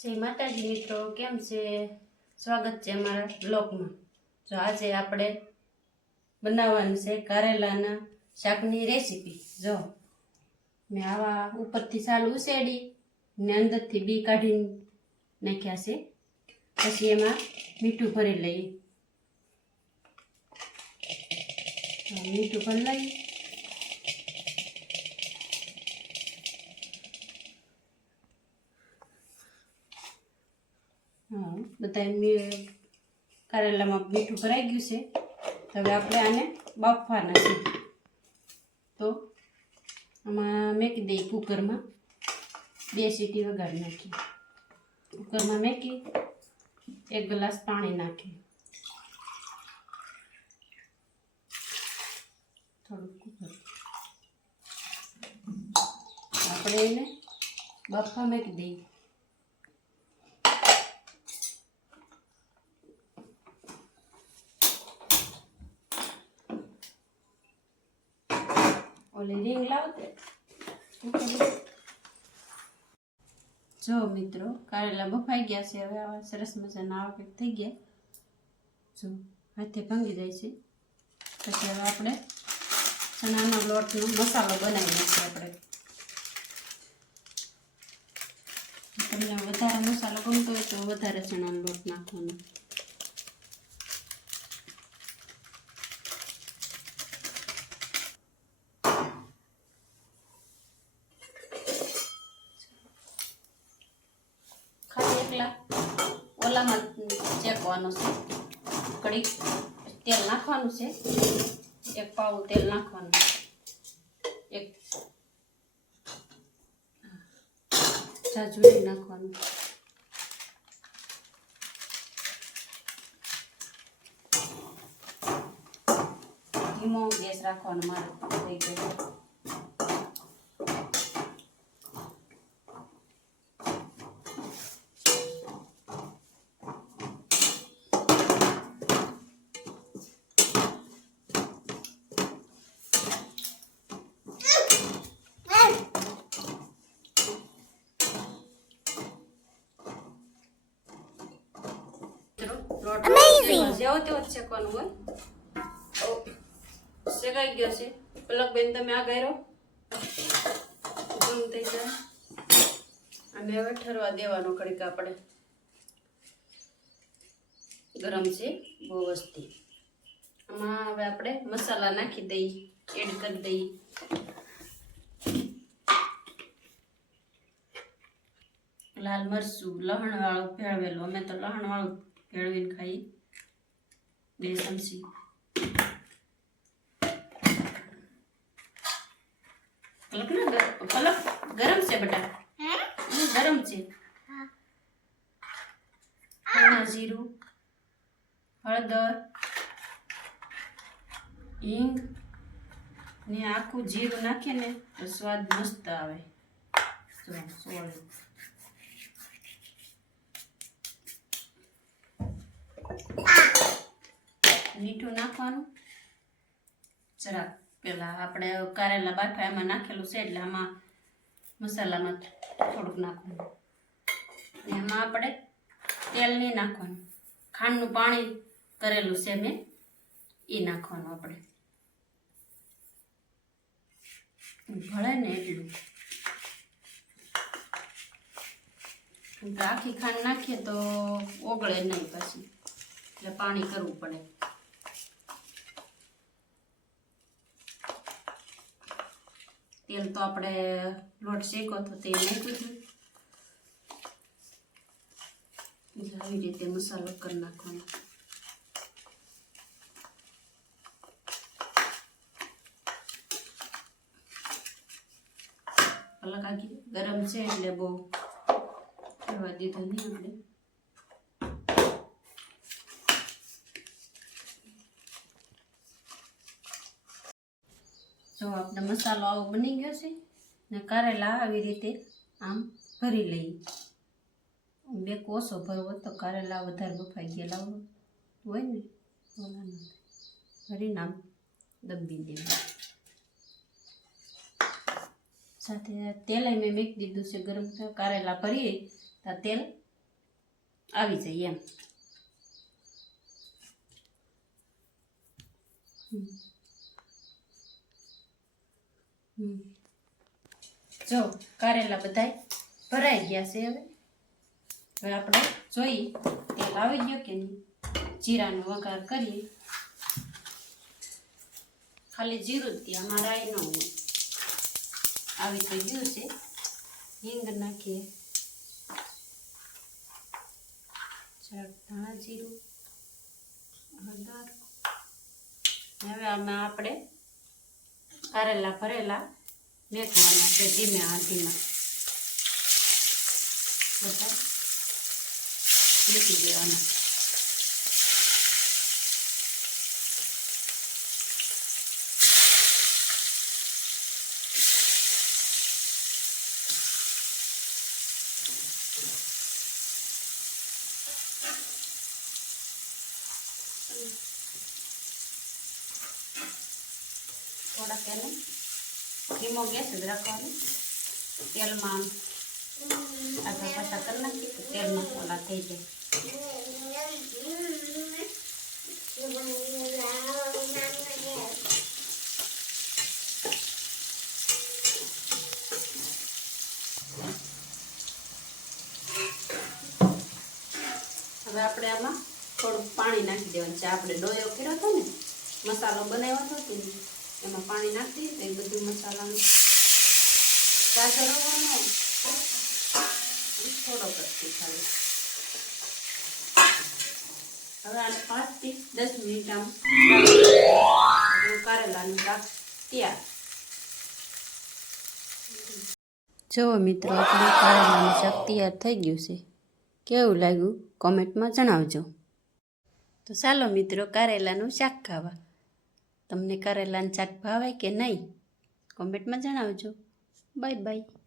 જય માતાજી મિત્રો, કેમ છે? સ્વાગત છે અમારા બ્લોગમાં. જો આજે આપણે બનાવવાનું છે કારેલાના શાકની રેસીપી. જો મેં આવા ઉપરથી સાલ ઉસેડી ને અંદરથી બી કાઢીને નાખ્યા છે. પછી એમાં મીઠું ભરી લઈએ. મીઠું ભરી લઈએ. બધા કારેલામાં મીઠું ભરાઈ ગયું છે. હવે આપણે આને બાફવાના છે. તો આમાં મેકી દઈએ કુકરમાં. 2 સીટી વગાડી નાખી. કુકરમાં મેકી 1 ગ્લાસ પાણી નાખી. થોડુંક કુકર આપણે એને બાફવા મેકી દઈએ. ઓલી રીંગ લાવતે. જો મિત્રો, કારેલા બફાઈ ગયા છે. હવે આવા સરસ મજાના આવા કંઈક થઈ ગયા. જો હાથે ભાંગી જાય છે. પછી હવે આપણે ચણાના લોટનો મસાલો બનાવી નાખીએ. તમને વધારે મસાલો ગમતો હોય તો વધારે ચણાનો લોટ નાખવાનો. ઓલામાં ચેકવાનું છે. કડીક તેલ નાખવાનું છે. 1 પાવ તેલ નાખવાનું. 1 જાજુરી નાખવાનું. ધીમો ગેસ રાખવાનો. મારે થઈ ગયો. જેવો તેવો શેકવાનું હોય. શેકાઈ ગયો છે. પલક બેન તમે આ કર્યો ગરમ થઈ જાય. અને હવે ઠરવા દેવાનો. કડીક આપણે ગરમ છે બહુ વસ્તી. આમાં હવે આપણે મસાલા નાખી દઈએ. એડ કરી દઈએ. લાલ મરચું લહણ વાળું ભેળવેલું. અમે તો લહણ વાળું ભેળવીને ખાઈ. 2 ચમચી. પલક ગરમ છે બેટા. ગરમ છે. ધાણા જીરું, હળદર, હિંગ ને આખું જીરું નાખીએ ને તો સ્વાદ મસ્ત આવે. મીઠું નાખવાનું જરાક. પેલા આપણે કારેલા બાફા એમાં નાખેલું છે એટલે આમાં મસાલામાં થોડુંક નાખવાનું. એમાં આપણે તેલ નહીં નાખવાનું. ખાંડનું પાણી કરેલું છે મેં, એ નાખવાનું. આપણે ભળે ને એટલું. આખી ખાંડ નાખીએ તો ઓગળે નહીં પછી, એટલે પાણી કરવું પડે. તેલ તો આપણે લોટ શેકો તો તેલ નાખ્યું હતું. આવી રીતે મસાલો કરી નાખવાનો. પલક આખી ગરમ છે એટલે બહુ કરવા દીધો નહીં આપણે. જો આપણે મસાલો આવો બની ગયો છે ને કારેલા આવી રીતે આમ ભરી લઈએ. 2 કોસો ભરવો તો કારેલા વધારે બફાઈ ગયેલા હોય ને ભરીને આમ દબી દેવા. સાથે તેલ મેં મૂકી દીધું છે ગરમ. કારેલા ભરીએ તો તેલ આવી જાય એમ. જો કારેલા બધાય ભરાઈ ગયા છે. હવે આપણે જોઈએ તેલ આવી ગયો કે નહીં. જીરાનો વઘાર કરીએ. ખાલી જીરું જ ત્યાં આમાં રાઈ ન હોય. આવી તો ગયું છે. હિંગ નાખીએ. ધાણા જીરું, હળદર. હવે આમાં આપણે કારેલા ભરેલા મેકવાના છે ધીમે આંટીમાં. બધા મૂકી દેવાના. થોડાક એને ધીમો ગેસ જ રાખવાનો. તેલમાં આધા પાછા કરી નાખીએ તો તેલમાં ઓલા થઈ જાય. હવે આપણે આમાં થોડુંક પાણી નાખી દેવાનું છે. આપણે ડોયો કર્યો હતો ને, મસાલો બનાવ્યો હતો ને, એમાં પાણી નાખી દઈએ તો એ બધું મસાલાનું તાજો રવાનો થોડો કરતી ખાલી. હવે આને 5 થી 10 મિનિટ આમ કારેલાનું શાક તૈયાર. જો મિત્રો, આપણે કારેલાનું શાક તૈયાર થઈ ગયું છે. કેવું લાગ્યું કોમેન્ટમાં જણાવજો. તો ચાલો મિત્રો, કારેલાનું શાક ખાવા. તમને કારેલાનું શાક ભાવે કે નહીં કોમેન્ટમાં જણાવજો. Bye bye.